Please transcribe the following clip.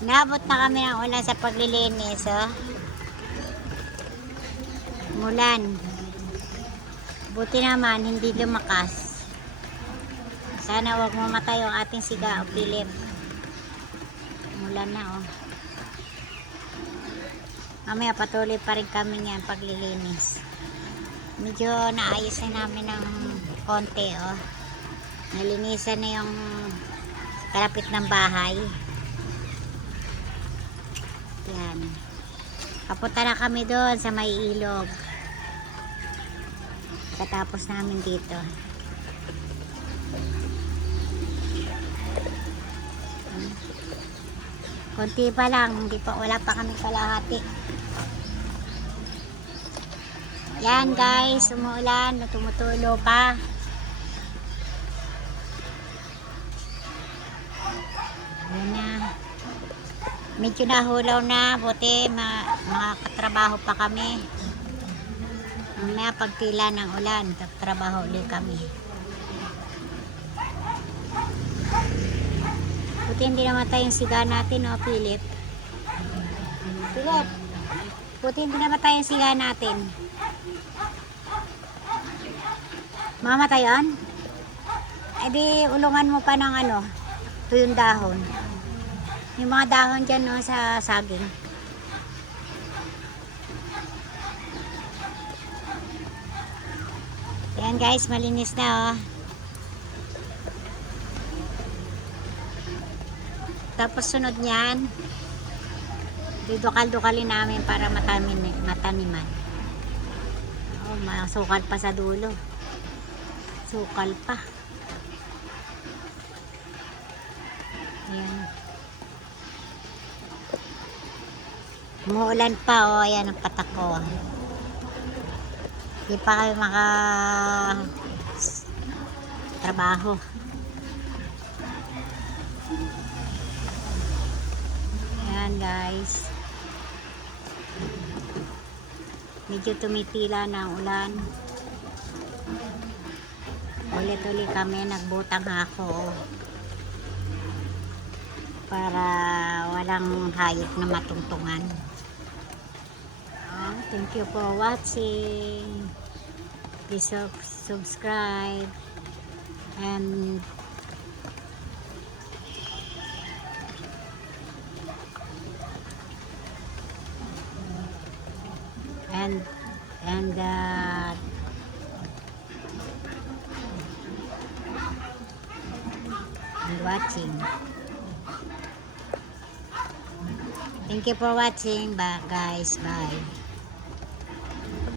Nabot na kami ng ulan sa paglilinis, oh. Mulan. Buti naman, hindi lumakas. Sana wag mamatay yung ating siga o Philip. Mulan na, oh. Mamaya patuloy pa rin kami yan paglilinis. Medyo naayos na namin ng konti, oh. Nalinisan na yung kalapit ng bahay. Yan. Papunta na kami doon sa may ilog. Katapos namin dito. Konti pa lang, wala pa kami kalahati. Yan guys, umuulan, tumutulo pa. Yan na. Medyo nahulaw na, buti makakatrabaho pa kami. Mamaya pagtila ng ulan, tatrabaho ulit kami. Buti hindi namatay yung siga natin, oh, Philip. Philip, buti hindi namatay yung siga natin. Mamatay yun? E di ulungan mo pa ng ano, yung dahon. Yung mga dahon dyan, no, sa saging. Ayan guys, malinis na, oh. Tapos sunod niyan, dudukal-dukalin namin para mataniman. Oh, masukal pa sa dulo. Sukal pa. Ayan. Umuulan pa, oh. Ayan ang patak ko. Hindi pa kami trabaho. Ayan guys. Medyo tumitila na ang ulan. Ulit-ulit kami, nagbutang ako para walang hayop na matungtungan. Thank you for watching. Please subscribe and watching. Thank you for watching, guys. Bye.